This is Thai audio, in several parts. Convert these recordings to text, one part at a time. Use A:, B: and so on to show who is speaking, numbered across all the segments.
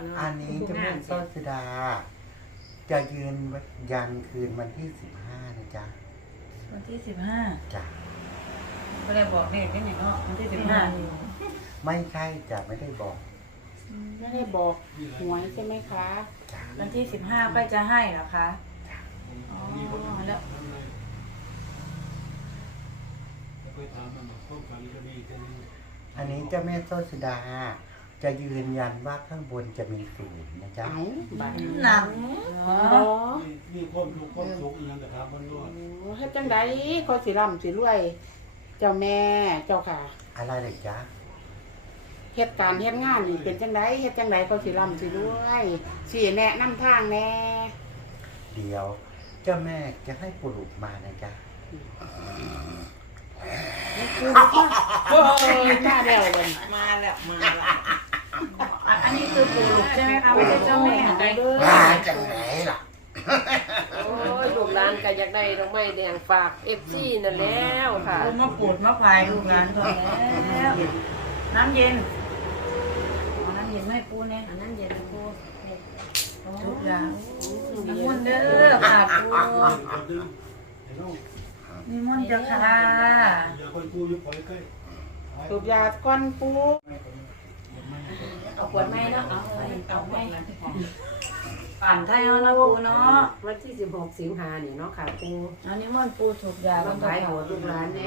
A: อันนี้จะเป็นต้นสดา จะยืนยันคืนวันที่15นะจ๊ะ
B: วันที่15
A: จ้ะ
B: ไม่ได้บอกเลขได้ไหนเนาะวันที่15
A: ไม่ใช่จะไม่ได้บอก
C: ไม่ได้บอกหวยใช่ไหมคะ
B: วันที่15ก็จะให้เหรอคะอ๋อแล้ว
A: อันนี้เจ้าแม่ต้นสดา จะยืนยันว่าข้างบนจะมีศูนย์นะจ๊ะ
B: หนัง
D: มีคนทุกคนทุกอย่างแต่ครับมันด้วย
C: ให้จังไดเขาสิร่ำสิรวย เจ้าแม่เจ้าค่ะ
A: อะไรเลยจ๊ะ
C: เหตุการณ์เหตุงานนี่เป็นจังไดเหตุจังไดเขาสิร่ำสิรวยสิแนะนำทางแน่
A: เดี๋ยวเจ้าแม่จะให้ปลุกมานะจ๊ะ
C: โอ้ยมาแล้ววัน
B: มาแล้วอันนี้คือปลุกใช่ไหมคะไม่ใช่เจ้าแม่
A: มาจากไหนล่ะ
E: โอ้ยลูกหลานก็อยากได้ดอกไม้แดงฝาก FC นั่นแล้วค่ะ
B: มาปวดมาพายลูกหลานก่อนแล้วน้ำเย็นน้ำเย็นไม่ปูเนี่ยน้ำเย็นปูทุกอย่างน้ำมันเด้อค่ะปูนี่มันจะค่ะ
C: สูบยาก้อนปู
E: เอาขวดไม้เนาะเอาไม้
B: ปั่นไทยเอานะปูเนาะ
E: วันที่16สิงหานี่เนาะค่ะปู
B: อันนี้มันปูสูบยา
E: ต้องขายหัวลูกหลานแน่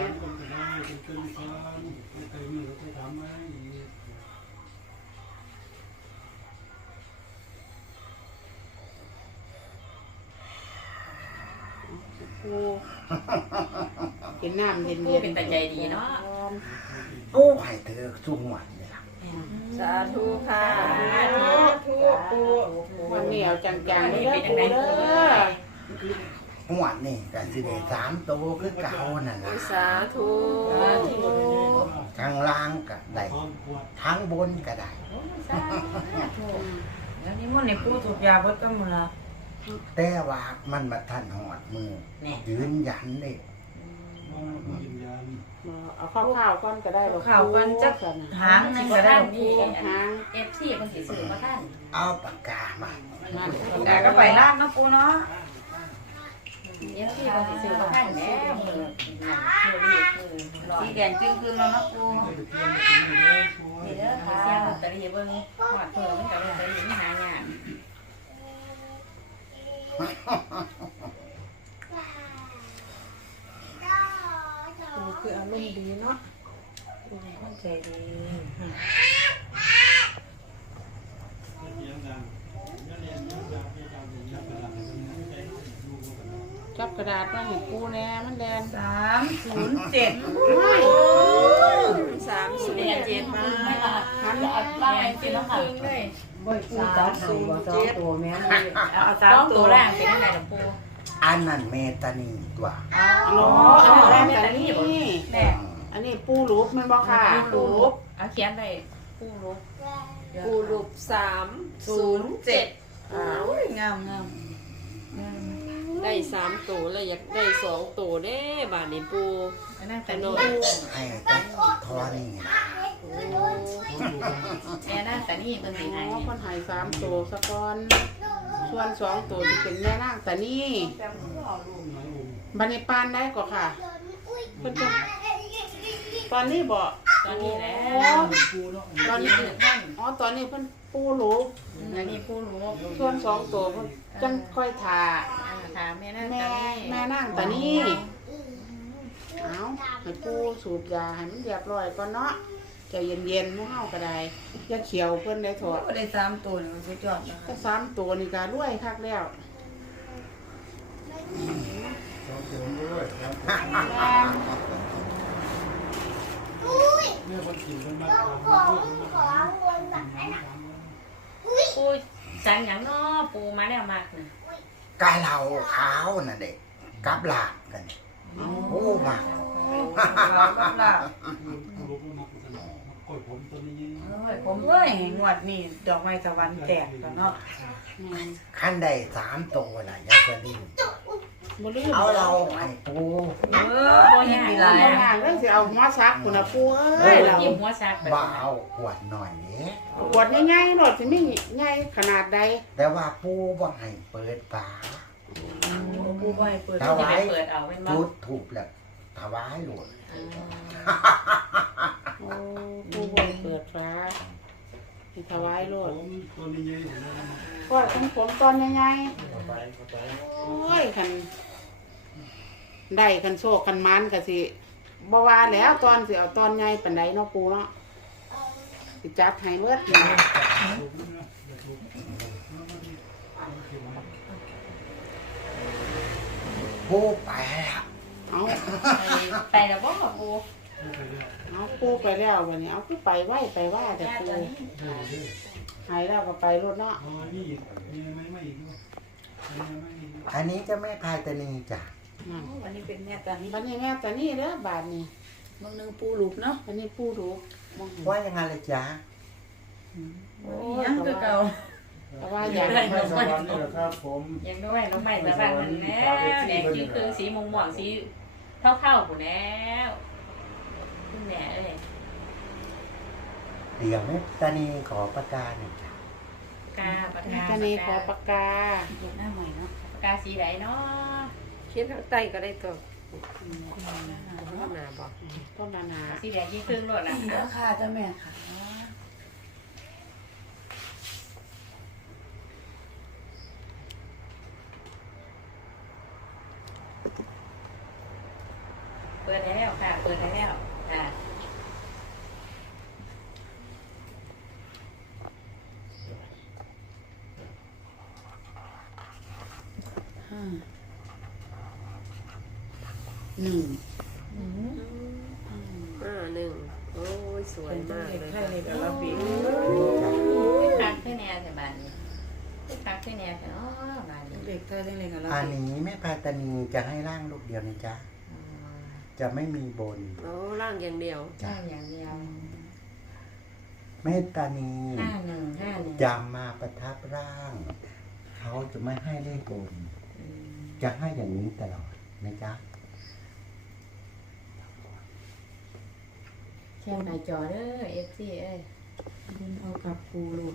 C: ปูกินน้ำเย็น
E: เป็นแต่ใจดีเนาะ
A: โอ้ให้เธอสุ่มหวานเลยล่ะ
E: สาธุค่ะ
C: สาธุปูวันนี้เอาจังๆเลยปูเด้อ
A: หวานนี่กันสิเด3ตัวคือเก่านั่นล่ะ
E: สาธุ
A: ทางล่างก็ได้ทางบนก็ได้
B: แล้วนี่มันในปูสูบยาเบิดก็มือ
A: แต่ว่ามันมาทันหอดมือยืนยันเลย
C: เอาข้าวก้อนก็ได้หรอก
B: ข้าวก้อนจะหางนึงก็ได้
E: มีหางFCมันสิซื้อมาท่าน
A: เอาปากกามา
B: แต่ก็ไปลาดนะปูเนาะ
E: FCมันสิซื้อมาท่านแหน่
B: สีแดงจึงคือแล้วนะปู
E: นี่เด้อค่ะเสียงลอตเตอรี่เบิ่งฮอดเพิ่นมันก็ลอตเตอรี่หางาน
C: คืออารมณ์ดีเนาะ
B: มันใจดี
C: จับกระดาษมาให้ปูแน่มันแดง
B: 307
E: 307มา
C: หันอัดไล่เป็นแล้วค่ะ
E: บ่ปูจับ2ตัวแม่
B: เอา3ตัวแรกเป็นยังไงล่ะปู
A: อันนั้นเมตานีตัว
C: อ๋ออันนั้นแรกแต่นี่อันนี้ปูรูปมันบอกค่ะ
E: ปูรูปเอาเขียนได้ปูรูป307
B: งาม
E: ได้3ตัวแล้วอยากได้2ตัวเด้บาดนี้ปู
B: อันนั้นแต่
A: นี่ให้ตัดทอนี่
E: แม่นั่นแต่นี่เพิ่นสิให้
C: เพิ่นให้3ตัวซะก่อนส่วน2ตัวสิเป็นแม่นางแต่นี่บัดนี้ปานได้ก็ค่ะเพิ่นจะตอนนี้บ่
E: ตอนนี้แล้ว
C: ตอนนี้อ๋อตอนนี้เพิ่นปูรูป
E: อันนี้ปูรูป
C: ส่วน2ตัวเพิ่นจังค่อยทา
E: แม่นั่ง
C: แต่นี่เอาให้ปูสูบยาให้มันเรียบร้อยก่อนเนาะใจเย็นๆหมู่เฮาก็ได้อย่าเขียวเพิ่นได้ถอด
B: ได้3ตัวนี่มันสุดยอดนะคะ
C: ถ้า3ตัวนี่ก็รวยคักแล้ว
E: ปูสันหยังเนาะปูมาแล้วมากน่ะ
A: กะเหล่าขาวน่ะเด็กกับลาบกันโอ้มาก
B: กับลาบผมเอ้ยงวดนี้ดอกไม้สวรรค์แตกแล้วเนาะ
A: ขั้นได้3ตัวล่ะอย่าจะรีบ
C: บ่ลืม
A: เอาเราไอ้ปู
B: บ่ยังมีหลาย
C: บ่ยากเรื่องสิเอาหัวซักพุ่นน่ะปูเอ้ยเรา
B: ยิ้มหัวซัก
A: บ่เอาขวดหน่อยนี้
C: ขวดใหญ่ๆรถสิมีใหญ่ขนาดใด
A: แต่ว่าปูบ่ให้เปิดฝา
B: ปูบ่ให้เปิด
A: ถ
B: จะ
A: วา
B: ไป
A: ย
B: เปิดเอาเป็นบ่
A: จุดถูกแล้วถวายหลวง
C: โอ้ปูบ่เปิดฟ้าสิถวายโลด
D: ผมตัวนี้ใหญ่ผมนะ
C: ก็ของผมตอนใหญ่
D: เข้าไปเข้าไป
C: ๆโอ้ยคันได้คันโชคคันมันก็สิบ่ว่าแล้วตอนสิเอาตอนใหญ่ปานใดเนาะปูเนาะสิจัดให้เบิดนะ
A: ปูไปแล้ว
C: เอา
B: ไปแล้วบ่ปู
C: เอาปูไปแล้ววันนี้เอาคือไปไหวไปว่าแต่ปูหายแล้วก็ไปรถเนาะ
D: อ๋อนี่อีกมีไม่อีกด้วยไม่อีก
A: อันนี้เจะไม่พายตานีจ้ะ
C: นั่น
B: วันนี้เป็นแม่ตานี้
C: บัดนี้แม่แต่นี่เด้อบาทนี่
B: บางนึงปูหลุบเนาะ
C: บัดนี้ปูดูมอง
A: ว่ายังไงเลยจ๊ะ
C: โอ้
B: ยังคือเก่า
C: แต่ว่าอยาก
D: ไม่สวรรค์นี่แหละครับผม
B: ยังด้วยน้องใหม่ตะบ้านมันแล้วแดงจื้อคือสีม่วงๆสีเท่าๆพุ่นแล้วคุณแม่เอ้ย
A: เดี๋ยวแม่ตานีขอประกาศหน่อยจ้ะ
B: กาปาก
C: แม่
B: กา
C: แต่นี่ขอปากกา
B: เด็กหน้าใหม่เนาะปากกาสีไหนเนาะ
E: เขียนทางใต้ก็ได้ตัวหน้าบอก
C: ต้นนานา
B: สีแดงยี่ครึ่งโลดน่ะ
F: เดี๋ยวค่ะเจ้าแม่ค่ะ
B: เปิดแล้วค่ะเปิดแล้วค่ะ
C: หนึ่ง
E: 1โอ้ยสวยมากเลย
F: ไทยเลยกะลาบี
B: คักแค่แนวแต่บ้านนี้คักแค่แนวแต่เนาะบ้านนี้
F: เด็กไทยเด็กกะลา
A: อัน
F: บี
A: นี้แม่พายตานีจะให้ร่างลูกเดียวนะจ๊ะ จะไม่มีบน
E: โอ้ร่างอย่างเดียว
B: จ้าอย่างเดียว
A: แม่ตานี
B: 5151
A: จะมาประทับร่าง เขาจะไม่ให้เลขบน จะให้อย่างนี้ตลอดนะจ๊ะ
B: แค่หน้าจอเด้อ FC เอ้ย
F: เอากับปูลูก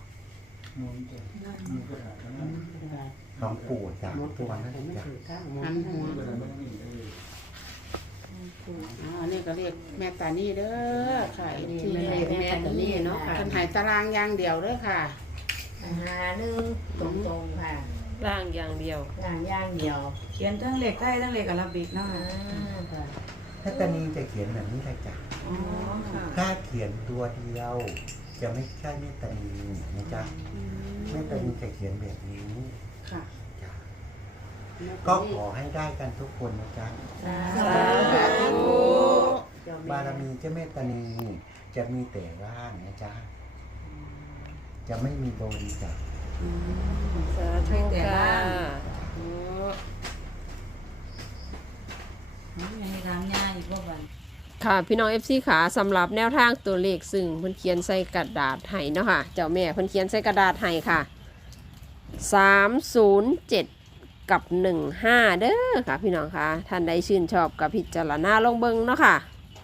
D: มันก็ได้นะ
A: ของปู่จ้ะตัวนั้นจ้ะ
C: หันหัวอันนี้ก็เรียกแม่ตานี่เด้อค่ะที่แม่ตานี่เนาะค่ะคันหายตารางอย่างเดียวเด้อค่ะ
B: 51ตรงๆค่ะ
E: ร่างอย่างเดียว
B: อย่างเดียว
F: เขียนทั้งเล็กไทยทั้งเล็กกะลาบีเนาะ
B: ค่ะ
A: แม่ตานีจะเขียนแบบนี้เลยจ้ะ
F: อ๋อค่ะ
A: ถ้าเขียนตัวเดียว จะไม่ใช่แม่ตานีนะจ๊ะแม่ตานีจะเขียนแบบนี้
F: ค่ะ
A: จ้ะก็ขอให้ได้กันทุกคนนะจ๊ะ
E: สาธุ
A: บารมีเจ้าแม่ตานีจะมีแต่ร่างนะจ๊ะ จะไม่มีบนจ้ะ
E: สาธุค่ะ
F: ให้ทำง่ายอีกพวกวัน
E: ค่ะพี่น้อง FC ขาสำหรับแนวทางตัวเลขซึ่งเพิ่นเขียนใส่กระดาษให้เนาะค่ะเจ้าแม่เพิ่นเขียนใส่กระดาษให้ค่ะ307กับ15เด้อค่ะพี่น้องค่ะท่านใดชื่นชอบกับพิจารณาลองเบิ่งเนาะค่ะ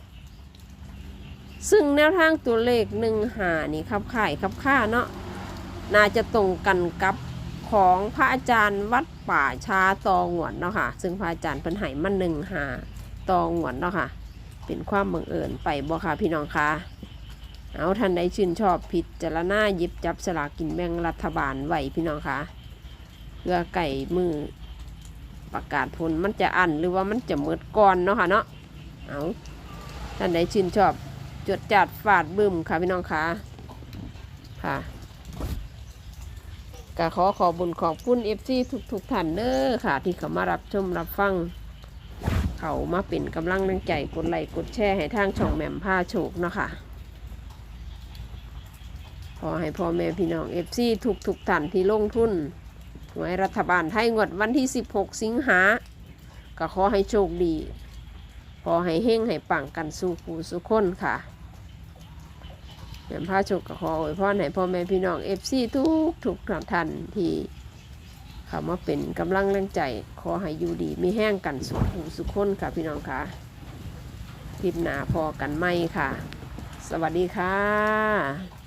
E: ซึ่งแนวทางตัวเลข15นี่คับข่ายคับค่าเนาะน่าจะตรงกันกับของพระอาจารย์วัดป่าชาตองหวนเนาะค่ะซึ่งพระอาจารย์เพิ่นให้มา15ตองหวนเนาะค่ะเป็นความบังเอิญไปบ่ค่ะพี่น้องคะเอาท่านใดชื่นชอบพิจารณาหยิบจับสลากกินแบ่งรัฐบาลไว้พี่น้องคะเพื่อไก่มือประกาศผลมันจะอั้นหรือว่ามันจะหมดก่อนเนาะค่ะเนาะเอาท่านใดชื่นชอบจดจัดฝาดบึ้มค่ะพี่น้องคะค่ะก็ขอบุญขอบคุณ FC ทุกท่านเด้อค่ะ ที่เข้ามารับชมรับฟังเขามาเป็นกำลังแรงใจกดไลค์กดแชร์ให้ทางช่องแหม่มผ้าโชคเนาะค่ะขอให้พ่อแม่พี่น้อง FC ทุกท่านที่ลงทุนหวยรัฐบาลไทยงวดวันที่16สิงหาก็ขอให้โชคดีขอให้เฮงให้ปังกันสู่ผู้สู่คนค่ะแหม่มผ้าโชคก็ขออวยพรให้พ่อแม่พี่น้อง FC ทุกท่านที่ค่ะมาเป็นกำลังแรงใจขอให้อยู่ดีมีแห้งกันสุขหูสุขคนค่ะพี่น้องค่ะคลิปหน้าพอกันไหมค่ะ สวัสดีค่ะ